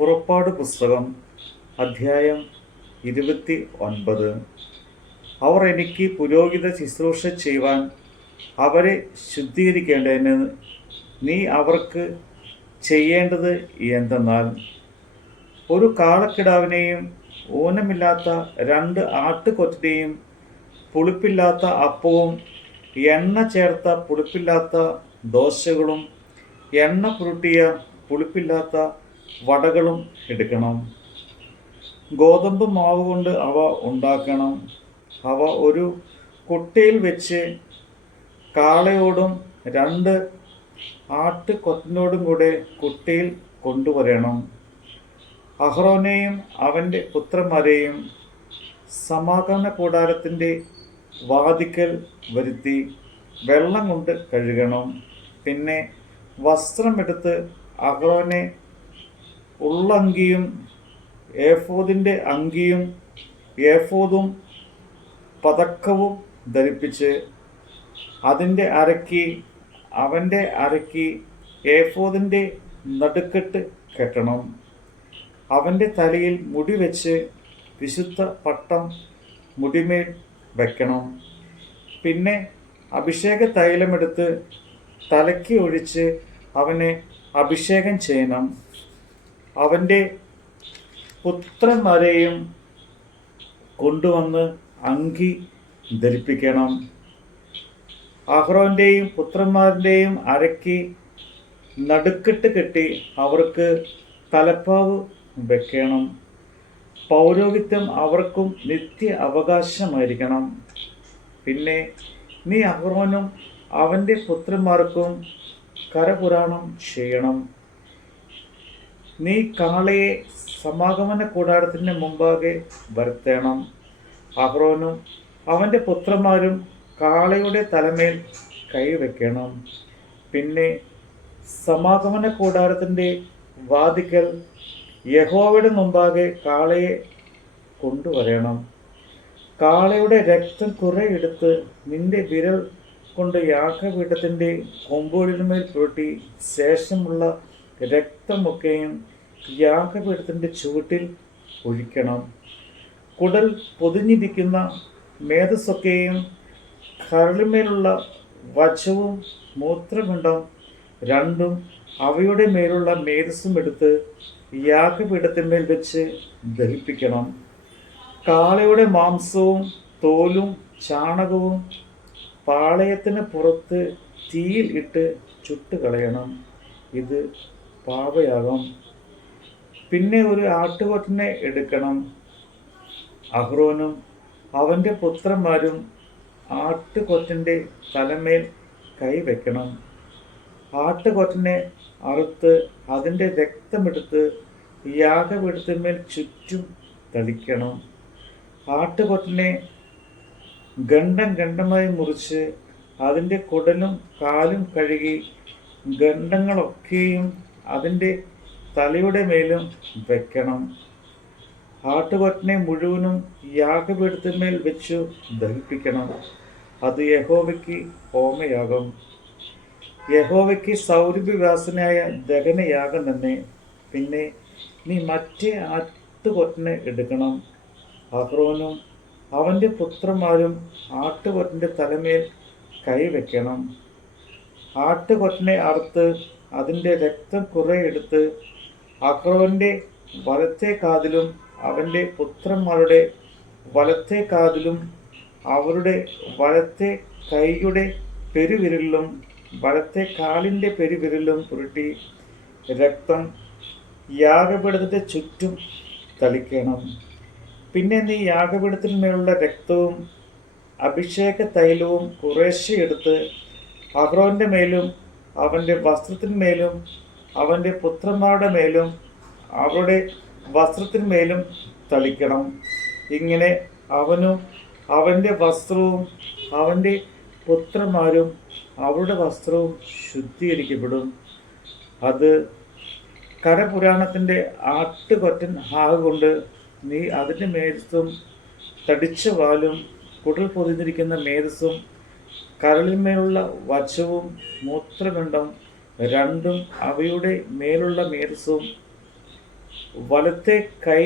പുറപ്പാട് പുസ്തകം അധ്യായം 29. അവർ എനിക്ക് പുരോഹിത ശുശ്രൂഷ ചെയ്യുവാൻ അവരെ ശുദ്ധീകരിക്കേണ്ടതിന് നീ അവർക്ക് ചെയ്യേണ്ടത് എന്തെന്നാൽ, ഒരു കാളക്കിടാവിനെയും ഊനമില്ലാത്ത 2 ആട്ടുകൊറ്റനെയും പുളിപ്പില്ലാത്ത അപ്പവും എണ്ണ ചേർത്ത പുളിപ്പില്ലാത്ത ദോശകളും എണ്ണ പുരട്ടിയ പുളിപ്പില്ലാത്ത വടകളും എടുക്കണം. ഗോതമ്പ് മാവ് കൊണ്ട് അവ ഉണ്ടാക്കണം. അവ ഒരു കുട്ടയിൽ വെച്ച് കാളയോടും 2 ആട്ടുകൊറ്റനോടും കൂടെ കുട്ടയിൽ കൊണ്ടുവരണം. അഹ്റോനെയും അവൻ്റെ പുത്രന്മാരെയും സമാഗമന കൂടാരത്തിൻ്റെ വാതിക്കൽ വരുത്തി വെള്ളം കൊണ്ട് കഴുകണം. പിന്നെ വസ്ത്രമെടുത്ത് അഹ്റോനെ ഉള്ളങ്കിയും ഏഫോദിൻ്റെ അങ്കിയും ഏഫോദും പതക്കവും ധരിപ്പിച്ച് അതിൻ്റെ അരയ്ക്ക് അവൻ്റെ അരയ്ക്ക് ഏഫോദിൻ്റെ നടുക്കെട്ട് കെട്ടണം. അവൻ്റെ തലയിൽ മുടി വെച്ച് വിശുദ്ധ പട്ടം മുടിമേൽ വയ്ക്കണം. പിന്നെ അഭിഷേക തൈലമെടുത്ത് തലയ്ക്ക് ഒഴിച്ച് അവനെ അഭിഷേകം ചെയ്യണം. അവൻ്റെ പുത്രന്മാരെയും കൊണ്ടുവന്ന് അങ്കി ധരിപ്പിക്കണം. അഹ്റോൻ്റെയും പുത്രന്മാരുടെയും അരയ്ക്ക് നടുക്കെട്ട് കെട്ടി അവർക്ക് തലപ്പാവ് വെക്കണം. പൗരോഹിത്യം അവർക്കും നിത്യ അവകാശമായിരിക്കണം. പിന്നെ നീ അഹ്റോനും അവൻ്റെ പുത്രന്മാർക്കും കരപുരാണം ചെയ്യണം. നീ കാളയെ സമാഗമന കൂടാരത്തിന് മുമ്പാകെ വരുത്തണം. അഹ്റോനും അവൻ്റെ പുത്രന്മാരും കാളയുടെ തലമേൽ കൈവയ്ക്കണം. പിന്നെ സമാഗമന കൂടാരത്തിൻ്റെ വാതിക്കൽ യഹോവയുടെ മുമ്പാകെ കാളയെ കൊണ്ടുവരണം. കാളയുടെ രക്തം കുറെ എടുത്ത് നിന്റെ വിരൽ കൊണ്ട് യാഗപീഠത്തിൻ്റെ കൊമ്പുകളിന്മേൽ പുരട്ടി ശേഷമുള്ള രക്തമൊക്കെയും യാഗപീഠത്തിൻ്റെ ചുവട്ടിൽ ഒഴിക്കണം. കുടൽ പൊതിഞ്ഞിരിക്കുന്ന മേധസ്സൊക്കെയും കരളിന്മേലുള്ള വചവും മൂത്രപിണ്ഡം 2 അവയുടെ മേലുള്ള മേധസ്സും എടുത്ത് യാഗപീഠത്തിന്മേൽ വെച്ച് ദഹിപ്പിക്കണം. കാളയുടെ മാംസവും തോലും ചാണകവും പാളയത്തിന് പുറത്ത് തീയിൽ ഇട്ട് ചുട്ടുകളയണം. ഇത് പാപയാഗം. പിന്നെ ഒരു ആട്ടുകൊറ്റനെ എടുക്കണം. അഹ്റോനും അവൻ്റെ പുത്രന്മാരും ആട്ടുകൊറ്റൻ്റെ തലമേൽ കൈവയ്ക്കണം. ആട്ടുകൊറ്റനെ അറുത്ത് അതിൻ്റെ രക്തമെടുത്ത് യാഗപീഠത്തിന്മേൽ ചുറ്റും തളിക്കണം. ആട്ടുകൊറ്റനെ ഖണ്ഡം ഖണ്ഡമായി മുറിച്ച് അതിൻ്റെ കുടലും കാലും കഴുകി ഖണ്ഡങ്ങളൊക്കെയും അതിൻ്റെ തലയുടെ മേലും വയ്ക്കണം. ആട്ടുകൊറ്റനെ മുഴുവനും യാഗപീഠത്തിന്മേൽ വെച്ചു ദഹിപ്പിക്കണം. അത് യഹോവയ്ക്ക് ഹോമയാഗം, യഹോവയ്ക്ക് സൗരഭ്യവാസനായ ദഹനയാഗം തന്നെ. പിന്നെ നീ മറ്റേ ആട്ടുകൊറ്റനെ എടുക്കണം. അഹ്റോനും അവൻ്റെ പുത്രന്മാരും ആട്ടുകൊറ്റൻ്റെ തലമേൽ കൈവയ്ക്കണം. ആട്ടുകൊറ്റനെ അറുത്ത് അതിൻ്റെ രക്തം കുറെ എടുത്ത് അഹ്റോൻ്റെ വലത്തെ കാതിലും അവൻ്റെ പുത്രന്മാരുടെ വലത്തെ കാതിലും അവരുടെ വലത്തെ കൈയുടെ പെരുവിരലിലും വലത്തെ കാലിൻ്റെ പെരുവിരലിലും പുരട്ടി രക്തം യാഗപീഠത്തിൻ്റെ ചുറ്റും തളിക്കണം. പിന്നെ നീ യാഗപീഠത്തിന്മേലുള്ള രക്തവും അഭിഷേക തൈലവും കുറേശ്ശെ എടുത്ത് അഹ്റോൻ്റെ മേലും അവൻ്റെ വസ്ത്രത്തിന്മേലും അവൻ്റെ പുത്രന്മാരുടെ മേലും അവരുടെ വസ്ത്രത്തിന്മേലും തളിക്കണം. ഇങ്ങനെ അവനും അവൻ്റെ വസ്ത്രവും അവൻ്റെ പുത്രന്മാരും അവരുടെ വസ്ത്രവും ശുദ്ധീകരിക്കപ്പെടും. അത് കരപുരാണത്തിൻ്റെ ആട്ടുകൊറ്റൻ ആകൊണ്ട് നീ അതിൻ്റെ മേധസ്സും തടിച്ച വാലും കുടൽ പൊതിഞ്ഞിരിക്കുന്ന മേധസ്സും കരളിന്മേലുള്ള വചവും മൂത്രപിണ്ഡം രണ്ടും അവയുടെ മേലുള്ള മേധസ്സും വലത്തെ കൈ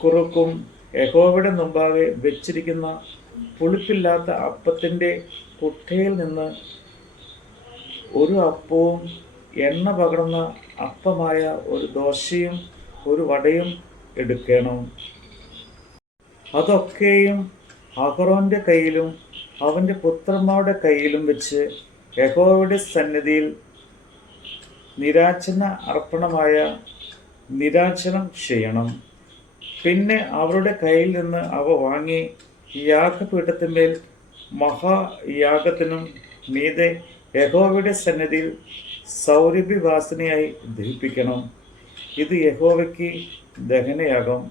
കുറുക്കും യഹോവയുടെ മുമ്പാകെ വെച്ചിരിക്കുന്ന പുളിപ്പില്ലാത്ത അപ്പത്തിൻ്റെ കുട്ടയിൽ നിന്ന് ഒരു അപ്പവും എണ്ണ പകർന്ന അപ്പമായ ഒരു ദോശയും ഒരു വടയും എടുക്കണം. അതൊക്കെയും അഹറോന്റെ കയ്യിലും അവൻ്റെ പുത്രന്മാരുടെ കയ്യിലും വെച്ച് യഹോവയുടെ സന്നിധിയിൽ നിരാജന അർപ്പണമായ നിരാജനം ചെയ്യണം. പിന്നെ അവരുടെ കയ്യിൽ നിന്ന് അവ വാങ്ങി യാഗപീഠത്തിന്മേൽ മഹായാഗത്തിനും മീതെ യഹോവയുടെ സന്നിധിയിൽ സൗരഭ്യവാസനയായി ദഹിപ്പിക്കണം. ഇത് യഹോവയ്ക്ക് ദഹനയാഗം.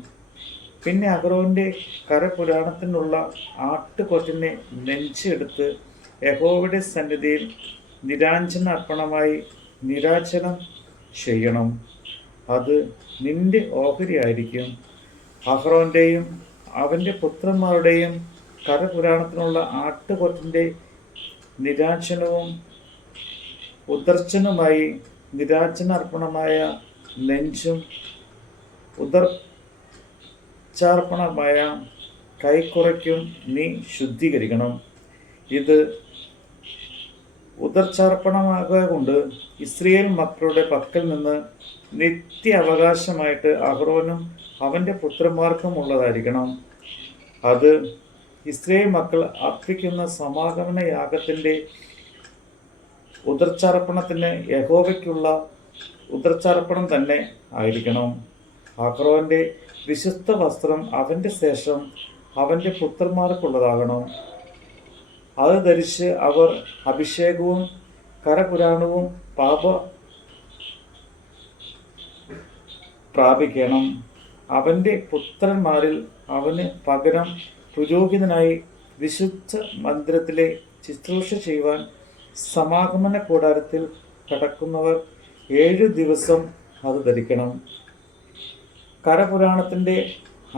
പിന്നെ അഹറോന്റെ കരപുരാണത്തിനുള്ള ആട്ടുകൊറ്റനെ നെഞ്ചെടുത്ത് യഹോവയുടെ സന്നിധിയിൽ നിരാഞ്ജന അർപ്പണമായി നിരാജനം ചെയ്യണം. അത് നിന്റെ ഓഹരിയായിരിക്കും. അഹറോന്റെയും അവൻ്റെ പുത്രന്മാരുടെയും കരപുരാണത്തിനുള്ള ആട്ടുകൊറ്റൻ്റെ നിരാജനവും ഉദർച്ചനുമായി നിരാജന അർപ്പണമായ നെഞ്ചും ഉദർച്ചാർപ്പണമായ കൈക്കുറയ്ക്കും നീ ശുദ്ധീകരിക്കണം. ഇത് ഉദർച്ചാർപ്പണമാകൊണ്ട് ഇസ്രായേൽ മക്കളുടെ പക്കൽ നിന്ന് നിത്യ അവകാശമായിട്ട് അഹ്റോനും അവൻ്റെ പുത്രന്മാർക്കും ഉള്ളതായിരിക്കണം. അത് ഇസ്രായേൽ മക്കൾ അർപ്പിക്കുന്ന സമാഗമന യാഗത്തിൻ്റെ ഉദർച്ചാർപ്പണത്തിന് യഹോവയ്ക്കുള്ള ഉദർച്ചാർപ്പണം തന്നെ ആയിരിക്കണം. അഹ്റോന്റെ വിശുദ്ധ വസ്ത്രം അവൻ്റെ ശേഷം അവൻ്റെ പുത്രന്മാർക്കുള്ളതാകണം. അത് ധരിച്ച് അവർ അഭിഷേകവും കരപുരാണവും പ്രാപിക്കണം. അവൻ്റെ പുത്രന്മാരിൽ അവന് പകരം പുരോഹിതനായി വിശുദ്ധ മന്ദിരത്തിലെ ശുശ്രൂഷ ചെയ്യുവാൻ സമാഗമന കൂടാരത്തിൽ കടക്കുന്നവർ 7 ദിവസം അത് ധരിക്കണം. കരപുരാണത്തിൻ്റെ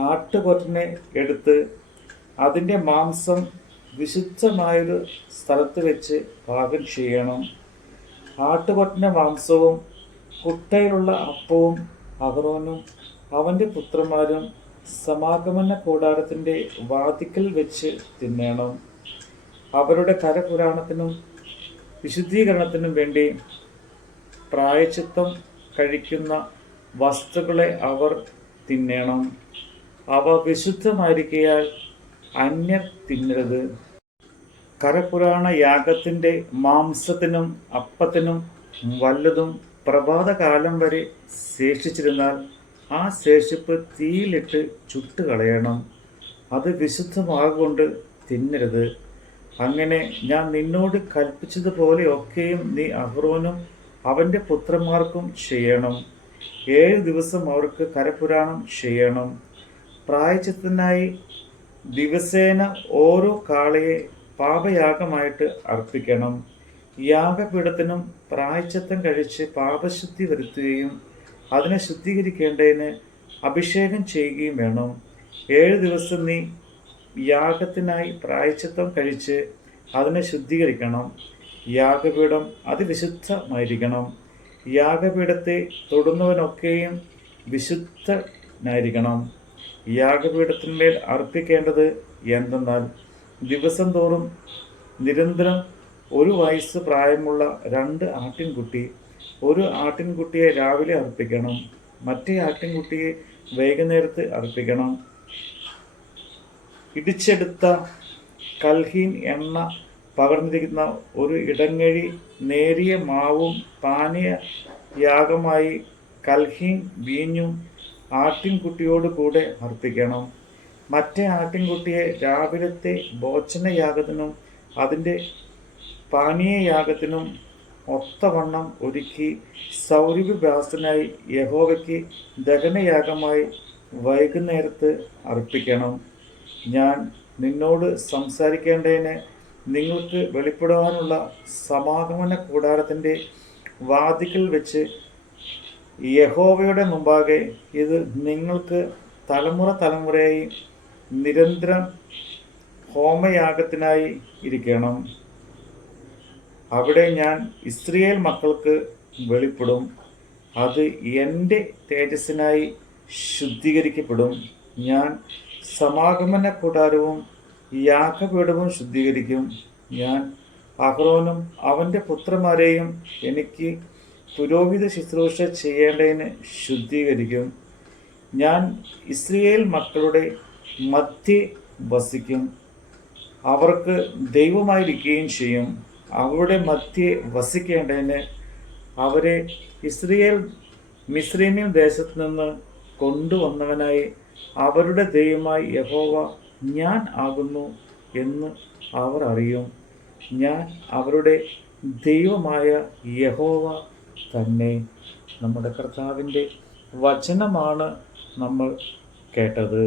ആട്ടുകൊറ്റനെ എടുത്ത് അതിൻ്റെ മാംസം വിശുദ്ധമായൊരു സ്ഥലത്ത് വെച്ച് പാകം ചെയ്യണം. ആട്ടുകൊറ്റൻ്റെ മാംസവും കുട്ടയിലുള്ള അപ്പവും അഹ്റോനും അവൻ്റെ പുത്രന്മാരും സമാഗമന കൂടാരത്തിൻ്റെ വാതിക്കൽ വെച്ച് തിന്നണം. അവരുടെ കരപുരാണത്തിനും വിശുദ്ധീകരണത്തിനും വേണ്ടി പ്രായശ്ചിത്തം കഴിക്കുന്ന വസ്തുക്കളെ അവർ തിന്നണം. അവ വിശുദ്ധമായിരിക്കയാൽ അന്യർ തിന്നരുത്. കരപുരാണ യാഗത്തിൻ്റെ മാംസത്തിനും അപ്പത്തിനും വല്ലതും പ്രഭാതകാലം വരെ ശേഷിച്ചിരുന്നാൽ ആ ശേഷിപ്പ് തീയിലിട്ട് ചുട്ടുകളയണം. അത് വിശുദ്ധമാകൊണ്ട് തിന്നരുത്. അങ്ങനെ ഞാൻ നിന്നോട് കൽപ്പിച്ചതുപോലെയൊക്കെയും നീ അഹ്റോനും അവൻ്റെ പുത്രന്മാർക്കും ചെയ്യണം. 7 ദിവസം അവർക്ക് കരപുരാണം ചെയ്യണം. പ്രായശ്ചിത്തത്തിനായി ദിവസേന ഓരോ കാളയെ പാപയാഗമായിട്ട് അർപ്പിക്കണം. യാഗപീഠത്തിനും പ്രായശ്ചിത്തം കഴിച്ച് പാപശുദ്ധി വരുത്തുകയും അതിനെ ശുദ്ധീകരിക്കേണ്ടതിന് അഭിഷേകം ചെയ്യുകയും വേണം. 7 ദിവസം നീ യാഗത്തിനായി പ്രായശ്ചിത്തം കഴിച്ച് അതിനെ ശുദ്ധീകരിക്കണം. യാഗപീഠം അതിവിശുദ്ധമായിരിക്കണം. യാഗപീഠത്തെ തൊടുന്നവനൊക്കെയും വിശുദ്ധനായിരിക്കണം. യാഗപീഠത്തിന്മേൽ അർപ്പിക്കേണ്ടത് എന്തെന്നാൽ ദിവസം തോറും നിരന്തരം 1 വയസ്സ് പ്രായമുള്ള 2 ആട്ടിൻകുട്ടി. ഒരു ആട്ടിൻകുട്ടിയെ രാവിലെ അർപ്പിക്കണം, മറ്റേ ആട്ടിൻകുട്ടിയെ വൈകുന്നേരത്ത് അർപ്പിക്കണം. ഇടിച്ചെടുത്ത കൽഹീൻ എണ്ണ പകർന്നിരിക്കുന്ന ഒരു ഇടങ്ങഴി നേരിയ മാവും പാനീയ യാഗമായി കൽഹീൻ വീഞ്ഞും ആട്ടിൻകുട്ടിയോട് കൂടെ അർപ്പിക്കണം. മറ്റേ ആട്ടിൻകുട്ടിയെ രാവിലത്തെ ഭോജനയാഗത്തിനും അതിൻ്റെ പാനീയയാഗത്തിനും ഒത്തവണ്ണം ഒരുക്കി സൗരഭ്യവാസനായി യഹോവയ്ക്ക് ദഹനയാഗമായി വൈകുന്നേരത്ത് അർപ്പിക്കണം. ഞാൻ നിന്നോട് സംസാരിക്കേണ്ടതിന് നിങ്ങൾക്ക് വെളിപ്പെടുവാനുള്ള സമാഗമന കൂടാരത്തിൻ്റെ വാതിക്കൽ വെച്ച് യഹോവയുടെ മുമ്പാകെ ഇത് നിങ്ങൾക്ക് തലമുറ തലമുറയായി നിരന്തരം ഹോമയാഗത്തിനായി ഇരിക്കണം. അവിടെ ഞാൻ ഇസ്രായേൽ മക്കൾക്ക് വെളിപ്പെടും. അത് എൻ്റെ തേജസ്സിനായി ശുദ്ധീകരിക്കപ്പെടും. ഞാൻ സമാഗമന കൂടാരവും യാഗപീഠവും ശുദ്ധീകരിക്കും. ഞാൻ അഹ്റോനും അവൻ്റെ പുത്രന്മാരെയും എനിക്ക് പുരോഹിത ശുശ്രൂഷ ചെയ്യേണ്ടതിന് ശുദ്ധീകരിക്കും. ഞാൻ ഇസ്രായേൽ മക്കളുടെ മധ്യേ വസിക്കും, അവർക്ക് ദൈവമായിരിക്കുകയും ചെയ്യും. അവരുടെ മധ്യേ വസിക്കേണ്ടതിന് അവരെ ഇസ്രായേൽ മിസ്രയീം ദേശത്തു നിന്ന് കൊണ്ടുവന്നവനായി അവരുടെ ദൈവമായ യഹോവ ഞാൻ ആകുന്നു എന്ന് അവർ അറിയും. ഞാൻ അവരുടെ ദൈവമായ യഹോവ തന്നെ. നമ്മുടെ കർത്താവിൻ്റെ വചനമാണ് നമ്മൾ കേട്ടത്.